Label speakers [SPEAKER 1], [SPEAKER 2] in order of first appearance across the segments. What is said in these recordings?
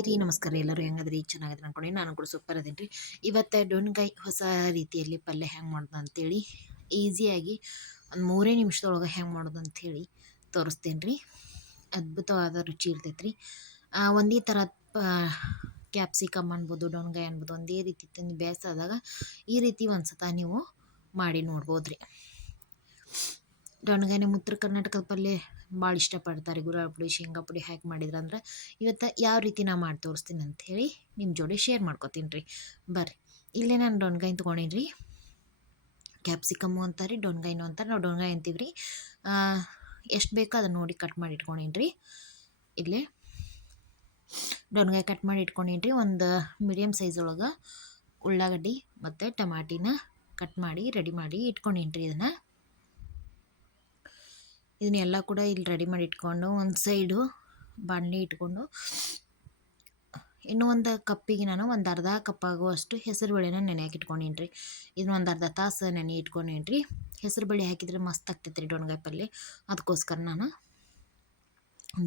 [SPEAKER 1] Hi ರೀ ನಮಸ್ಕಾರ ಎಲ್ಲರೂ ಹೆಂಗದ್ರಿ? ಚೆನ್ನಾಗಿದೆ ಅನ್ಕೊಂಡು, ನಾನು ಕೂಡ ಸೂಪರ್ ಅದೇನಿ ರೀ ಇವತ್ತು ಡೊಣ್ಗಾಯಿ ಹೊಸ ರೀತಿಯಲ್ಲಿ ಪಲ್ಯ ಹೆಂಗೆ ಮಾಡೋದು ಅಂತೇಳಿ ಈಸಿಯಾಗಿ ಒಂದು ಮೂರೇ ನಿಮಿಷದೊಳಗೆ ಹೆಂಗೆ ಮಾಡೋದು ಅಂಥೇಳಿ ತೋರಿಸ್ತೇನೆ ರೀ ಅದ್ಭುತವಾದ ರುಚಿ ಇರ್ತೈತೆ ರೀ ಒಂದೇ ಥರ ಕ್ಯಾಪ್ಸಿಕಮ್ ಅನ್ಬೋದು ಡೊಣ್ಗಾಯಿ ಅನ್ಬೋದು, ಒಂದೇ ರೀತಿ ತಂದು ಬೇಯಿಸಾದಾಗ ಈ ರೀತಿ ಒಂದು ಸತ ನೀವು ಮಾಡಿ ನೋಡ್ಬೋದು ರೀ ಡೊಣ್ಗಾಯಿನ ಉತ್ತರ ಕರ್ನಾಟಕದ ಪಲ್ಯ ಭಾಳ ಇಷ್ಟಪಡ್ತಾರೆ. ಗುರಾಳ್ ಪುಡಿ, ಶೇಂಗಾ ಪುಡಿ ಹಾಕಿ ಮಾಡಿದ್ರಂದ್ರೆ ಇವತ್ತು ಯಾವ ರೀತಿ ನಾ ಮಾಡಿ ತೋರಿಸ್ತೀನಿ ಅಂಥೇಳಿ ನಿಮ್ಮ ಜೋಡಿ ಶೇರ್ ಮಾಡ್ಕೊತೀನಿ ರೀ. ಬರ್ರಿ. ಇಲ್ಲೇ ನಾನು ಡೊಣ್ಗಾಯಿ ತೊಗೊಂಡೀನಿ ರೀ. ಕ್ಯಾಪ್ಸಿಕಮ್ಮು ಅಂತಾರೆ ಡೊಣ್ಗಾಯಿನೂ ಅಂತಾರೆ ನಾವು ಡೊಣ್ಗಾಯಿ ಅಂತೀವಿ ರೀ. ಎಷ್ಟು ಬೇಕೋ ಅದನ್ನು ನೋಡಿ ಕಟ್ ಮಾಡಿ ಇಟ್ಕೊಂಡೀನಿ ರೀ. ಇಲ್ಲೇ ಡೊಣ್ಗಾಯಿ ಕಟ್ ಮಾಡಿ ಇಟ್ಕೊಂಡೀನಿ ರೀ. ಒಂದು ಮೀಡಿಯಮ್ ಸೈಜ್ ಒಳಗೆ ಉಳ್ಳಾಗಡ್ಡಿ ಮತ್ತು ಟಮಾಟಿನ ಕಟ್ ಮಾಡಿ ರೆಡಿ ಮಾಡಿ ಇಟ್ಕೊಂಡೀನಿ ರೀ ಇದನ್ನು. ಇದನ್ನೆಲ್ಲ ಕೂಡ ಇಲ್ಲಿ ರೆಡಿ ಮಾಡಿ ಇಟ್ಕೊಂಡು ಒಂದು ಸೈಡು ಬಾಣಲಿ ಇಟ್ಕೊಂಡು, ಇನ್ನೂ ಒಂದು ಕಪ್ಪಿಗೆ ನಾನು ಒಂದು ಅರ್ಧ ಕಪ್ ಆಗುವಷ್ಟು ಹೆಸರು ಬೇಳೆನ ನೆನೆ ಇಟ್ಕೊಂಡೀನಿ ರೀ ಇದನ್ನ ಒಂದು ಅರ್ಧ ತಾಸು ನೆನೆ ಇಟ್ಕೊಂಡೀನಿ ರೀ ಹೆಸರು ಬೇಳೆ ಹಾಕಿದ್ರೆ ಮಸ್ತ್ ಆಗ್ತೈತೆ ರೀ ಡೊಣ್ಗಾಯಿ ಪಲ್ಯ ಅದಕ್ಕೋಸ್ಕರ ನಾನು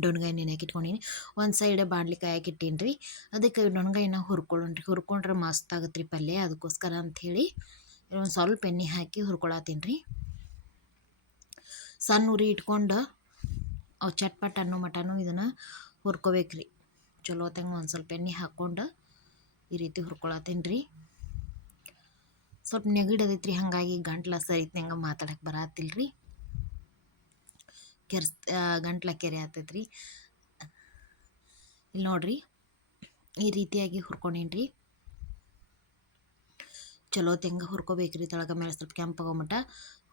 [SPEAKER 1] ಡೊಣ್ಗಾಯಿ ನೆನೆ ಇಟ್ಕೊಂಡೀನಿ ಒಂದು ಸೈಡ್ ಬಾಣಲಿ ಕಾಯಿ ಹಾಕಿಟ್ಟೀನಿ ರೀ ಅದಕ್ಕೆ ಡೊಣ್ಗಾಯಿನ ಹುರ್ಕೊಳ್ಳೋಣ ರೀ ಹುರ್ಕೊಂಡ್ರೆ ಮಸ್ತ್ ಆಗುತ್ತೆ ರೀ ಪಲ್ಯ ಅದಕ್ಕೋಸ್ಕರ ಅಂಥೇಳಿ ಒಂದು ಸ್ವಲ್ಪ ಎಣ್ಣೆ ಹಾಕಿ ಹುರ್ಕೊಳತ್ತೀನಿ ರೀ ಸಣ್ಣ ಉರಿ ಇಟ್ಕೊಂಡು, ಅವು ಚಟ್ಪಟ್ ಅನ್ನೋ ಮಟನು ಇದನ್ನು ಹುರ್ಕೋಬೇಕು ರೀ. ಚಲೋ ತೆಂಗ ಒಂದು ಸ್ವಲ್ಪ ಎಣ್ಣೆ ಹಾಕ್ಕೊಂಡು ಈ ರೀತಿ ಹುರ್ಕೊಳತ್ತೀನಿ ರೀ. ಸ್ವಲ್ಪ ನೆಗಡಿ ರೀ ಹಾಗಾಗಿ ಗಂಟ್ಲ ಸರಿತ್ನಂಗೆ ಮಾತಾಡಕ್ಕೆ ಬರತ್ತಿಲ್ಲ ರೀ. ಕೆರ್ಸ್ ಗಂಟ್ಲ ಕೆರೆ ಆತೈತ್ರಿ ಇಲ್ಲಿ ನೋಡಿರಿ, ಈ ರೀತಿಯಾಗಿ ಹುರ್ಕೊಂಡೀನಿ ರೀ. ಚಲೋ ತೆಂಗ ಹುರ್ಕೋಬೇಕು ರೀ ತಳಗ ಮೇಲೆ ಸ್ವಲ್ಪ ಕೆಂಪಾಗೋ ಮಟ್ಟ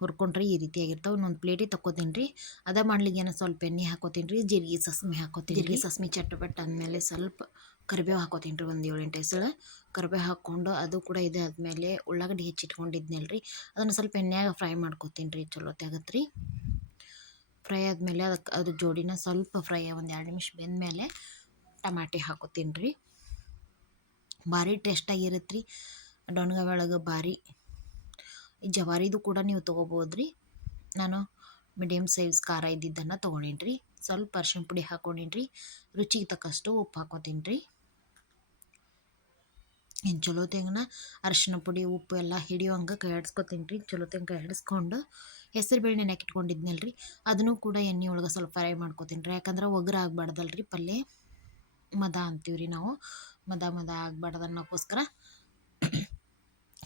[SPEAKER 1] ಹುರ್ಕೊಂಡ್ರೆ ಈ ರೀತಿಯಾಗಿರ್ತಾವೆ ಇನ್ನೊಂದು ಪ್ಲೇಟಿಗೆ ತಕ್ಕೋತೀನಿ ರೀ ಅದ ಮಾಡ್ಲಿಕ್ಕೆ ಏನೋ ಸ್ವಲ್ಪ ಎಣ್ಣೆ ಹಾಕೋತೀನಿ ರೀ ಜೀರಿಗೆ ಸಸ್ಮಿ ಹಾಕೋತೀನಿ ಜೀರಿಗೆ ಸಸ್ಮಿ ಚಟ್ಪಟ್ ಅಂದಮೇಲೆ ಸ್ವಲ್ಪ ಕರಿಬೇವು ಹಾಕೋತೀನಿ ರೀ ಒಂದು ಏಳು ಎಂಟು ಹೆಸಳು. ಕರಿಬೇವು ಹಾಕ್ಕೊಂಡು ಅದು ಕೂಡ ಇದೆ ಆದಮೇಲೆ ಉಳ್ಳಾಗಡ್ಡಿ ಹೆಚ್ಚಿಟ್ಕೊಂಡಿದ್ನಲ್ಲ ರೀ ಅದನ್ನು ಸ್ವಲ್ಪ ಎಣ್ಣೆಯಾಗ ಫ್ರೈ ಮಾಡ್ಕೋತೀನಿ ರೀ ಚಲೋ ತೆಗತ್ತೆ ರೀ ಫ್ರೈ ಆದಮೇಲೆ ಅದಕ್ಕೆ ಅದ್ರ ಜೋಡಿನ ಸ್ವಲ್ಪ ಫ್ರೈ ಒಂದು ಎರಡು ನಿಮಿಷ ಬೆಂದಮೇಲೆ ಟಮಾಟಿ ಹಾಕೋತೀನಿ ರೀ ಭಾರಿ ಟೇಸ್ಟಾಗಿರುತ್ತೆ ರೀ ಡೊಣ್ಗಾಯಿ ಒಳಗೆ ಭಾರಿ ಜವಾರಿದು ಕೂಡ ನೀವು ತೊಗೋಬೋದು ರೀ ನಾನು ಮೀಡಿಯಮ್ ಸೈಜ್ ಖಾರ ಇದ್ದಿದ್ದನ್ನು ತೊಗೊಂಡೀನಿ ರೀ ಸ್ವಲ್ಪ ಅರ್ಶಿಣ ಪುಡಿ ಹಾಕ್ಕೊಂಡೀನಿ ರೀ ರುಚಿಗೆ ತಕ್ಕಷ್ಟು ಉಪ್ಪು ಹಾಕೋತೀನಿ ರೀ ಇನ್ನು ಚಲೋ ತೆಂಗನ ಅರಿಶಿನ ಪುಡಿ, ಉಪ್ಪು ಎಲ್ಲ ಹಿಡಿಯೋಂಗೆ ಕೈ ಆಡಿಸ್ಕೊತೀನಿ ರೀ ಚಲೋ ತೆಂಗ ಕೈ ಆಡಿಸ್ಕೊಂಡು ಹೆಸರು ಬೇಳೆ ನೆನೆಕ್ಕೆ ಇಟ್ಕೊಂಡಿದ್ನಲ್ಲ ರೀ ಅದನ್ನು ಕೂಡ ಎಣ್ಣೆ ಒಳಗೆ ಸ್ವಲ್ಪ ಫ್ರೈ ಮಾಡ್ಕೊತೀನಿ ರೀ ಯಾಕಂದ್ರೆ ಒಗ್ರು ಆಗ್ಬಾರ್ದಲ್ರಿ ಪಲ್ಯ ಮದ ಅಂತೀವಿ ರೀ ನಾವು. ಮದ ಮದ ಆಗ್ಬಾರ್ದು ಅನ್ನೋಕ್ಕೋಸ್ಕರ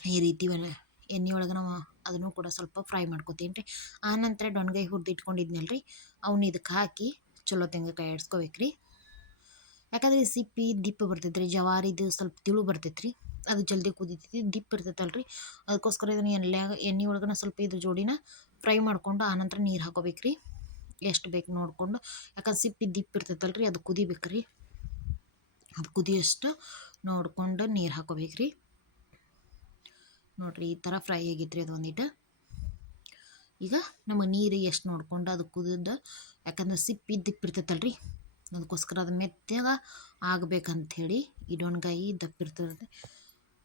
[SPEAKER 1] ಈ ರೀತಿ ಎಣ್ಣೆ ಒಳಗೆ ನಾವು ಅದನ್ನು ಕೂಡ ಸ್ವಲ್ಪ ಫ್ರೈ ಮಾಡ್ಕೊತೀನಿ ರೀ ಆನಂತರ ಡೊಣ್ಗಾಯಿ ಹುರಿದು ಇಟ್ಕೊಂಡಿದ್ನಲ್ಲ ರೀ ಅವನ್ನ ಇದಕ್ಕೆ ಹಾಕಿ ಚಲೋ ತೆಂಗಕಾಯಿ ಆಡ್ಸ್ಕೊಬೇಕು ರೀ ಯಾಕಂದರೆ ಸಿಪ್ಪಿ ದಿಪ್ಪ ಬರ್ತೈತೆ ರೀ ಜವಾರಿದು ಸ್ವಲ್ಪ ತಿಳು ಬರ್ತೈತೆ ರೀ ಅದು ಜಲ್ದಿ ಕುದೀತೈತಿ ದಿಪ್ಪ ಇರ್ತೈತಲ್ಲ ರೀ ಅದಕ್ಕೋಸ್ಕರ ಇದನ್ನು ಎಲ್ಲ ಎಣ್ಣೆ ಒಳಗನ ಸ್ವಲ್ಪ ಇದ್ರ ಜೋಡಿನ ಫ್ರೈ ಮಾಡ್ಕೊಂಡು ಆನಂತರ ನೀರು ಹಾಕೋಬೇಕು ರೀ ಎಷ್ಟು ಬೇಕು ನೋಡಿಕೊಂಡು, ಯಾಕಂದ್ರೆ ಸಿಪ್ಪಿ ದಿಪ್ಪ ಇರ್ತೈತಲ್ಲ ರೀ ಅದು ಕುದಿಬೇಕು ರೀ ಅದು ಕುದಿಯಷ್ಟು ನೋಡಿಕೊಂಡು ನೀರು ಹಾಕೋಬೇಕು ರೀ ನೋಡಿರಿ ಈ ಥರ ಫ್ರೈ ಆಗೈತ್ರಿ ಅದು ಒಂದಿಟ್ಟು ಈಗ ನಮ್ಮ ನೀರು ಎಷ್ಟು ನೋಡ್ಕೊಂಡು ಅದು ಕುದಿದ್ದು ಯಾಕಂದ್ರೆ ಸಿಪ್ಪಿ ದಿಪ್ಪಿರ್ತೈತಲ್ರಿ. ರೀ ಅದಕ್ಕೋಸ್ಕರ ಅದು ಮೆತ್ತಾಗ ಆಗಬೇಕಂಥೇಳಿ ಈ ಡೊಣ್ಗಾಯಿ ದಪ್ಪಿರ್ತದೆ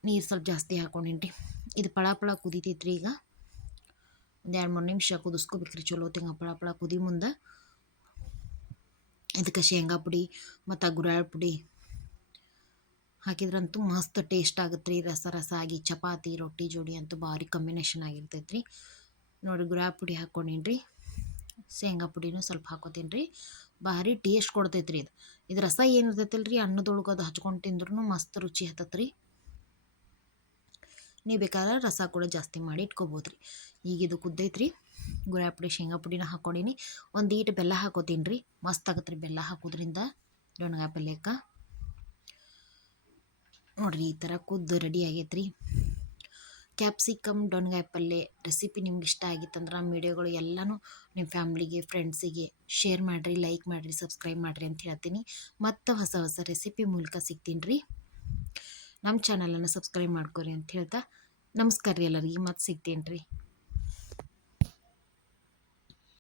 [SPEAKER 1] ನೀರು ಸ್ವಲ್ಪ ಜಾಸ್ತಿ ಹಾಕೊಂಡಿನ್ರಿ. ಇದು ಪಳ ಪಳ ಕುದೀತೈತ್ರಿ ಈಗ. ಒಂದು ಎರಡು ಮೂರು ನಿಮಿಷ ಕುದಿಸ್ಕೋಬೇಕ್ರಿ ಚಲೋ ತೆಂಗ ಪಳ ಪಳ ಕುದಿ ಮುಂದೆ. ಇದಕ್ಕೆ ಶೇಂಗಾ ಪುಡಿ ಮತ್ತು ಗುರಾಳ್ ಪುಡಿ. ಹಾಕಿದ್ರಂತೂ ಮಸ್ತ್ ಟೇಸ್ಟ್ ಆಗುತ್ತೆ ರೀ. ರಸ ರಸ ಆಗಿ ಚಪಾತಿ, ರೊಟ್ಟಿ ಜೋಡಿ ಅಂತೂ ಭಾರಿ ಕಾಂಬಿನೇಷನ್ ಆಗಿರ್ತೈತೆ ರೀ. ನೋಡಿ ಗುಲಾಬ್ ಪುಡಿ ಹಾಕ್ಕೊಂಡೀನಿ ರೀ. ಶೇಂಗಾ ಪುಡಿನೂ ಸ್ವಲ್ಪ ಹಾಕೋತೀನಿ ರೀ. ಭಾರಿ ಟೇಸ್ಟ್ ಕೊಡ್ತೈತೆ ರೀ ಇದು. ಇದು ರಸ ಏನಿರ್ತೈತಲ್ಲ ರೀ, ಅನ್ನದೊಳಗೆ ಅದು ಹಚ್ಕೊಂಡು ತಿಂದ್ರೂ ಮಸ್ತ್ ರುಚಿ ಹತ್ತತ್ತೆ ರೀ. ನೀವು ಬೇಕಾದ್ರೆ ರಸ ಕೂಡ ಜಾಸ್ತಿ ಮಾಡಿ ಇಟ್ಕೋಬೋದು ರೀ. ಈಗ ಇದು ಕುದ್ದೈತೆ ರೀ. ಗುಲಾಬ್ ಪುಡಿ, ಶೇಂಗಾ ಪುಡಿನ ಹಾಕ್ಕೊಂಡೀನಿ. ಒಂದು ಈಟು ಬೆಲ್ಲ ಹಾಕೋತೀನಿ ರೀ. ಮಸ್ತ್ ಆಗತ್ತೆ ರೀ ಬೆಲ್ಲ ಹಾಕೋದ್ರಿಂದ. ಡೊಣ್ಗಾಯಿ ಪಲ್ಯಕ್ಕೆ ನೋಡಿರಿ ಈ ಥರ ಕುದ್ದು ರೆಡಿ ಆಗೈತೆ ರೀ ಕ್ಯಾಪ್ಸಿಕಮ್ ಡೊಣ್ಗಾಯಿ ಪಲ್ಯ ರೆಸಿಪಿ ನಿಮ್ಗೆ ಇಷ್ಟ ಆಗಿತ್ತಂದ್ರೆ ನಮ್ಮ ವಿಡಿಯೋಗಳು ಎಲ್ಲನೂ ನಿಮ್ಮ ಫ್ಯಾಮ್ಲಿಗೆ, ಫ್ರೆಂಡ್ಸಿಗೆ ಶೇರ್ ಮಾಡಿರಿ, ಲೈಕ್ ಮಾಡಿರಿ, ಸಬ್ಸ್ಕ್ರೈಬ್ ಮಾಡಿರಿ ಅಂತ ಹೇಳ್ತೀನಿ. ಮತ್ತು ಹೊಸ ಹೊಸ ರೆಸಿಪಿ ಮೂಲಕ ಸಿಗ್ತೀನಿ ರೀ. ನಮ್ಮ ಚಾನಲನ್ನು ಸಬ್ಸ್ಕ್ರೈಬ್ ಮಾಡ್ಕೊರಿ ಅಂತ ಹೇಳ್ತಾ ನಮಸ್ಕಾರ ರೀ ಎಲ್ಲರಿಗೆ. ಮತ್ತೆ ಸಿಗ್ತೀನಿ ರೀ.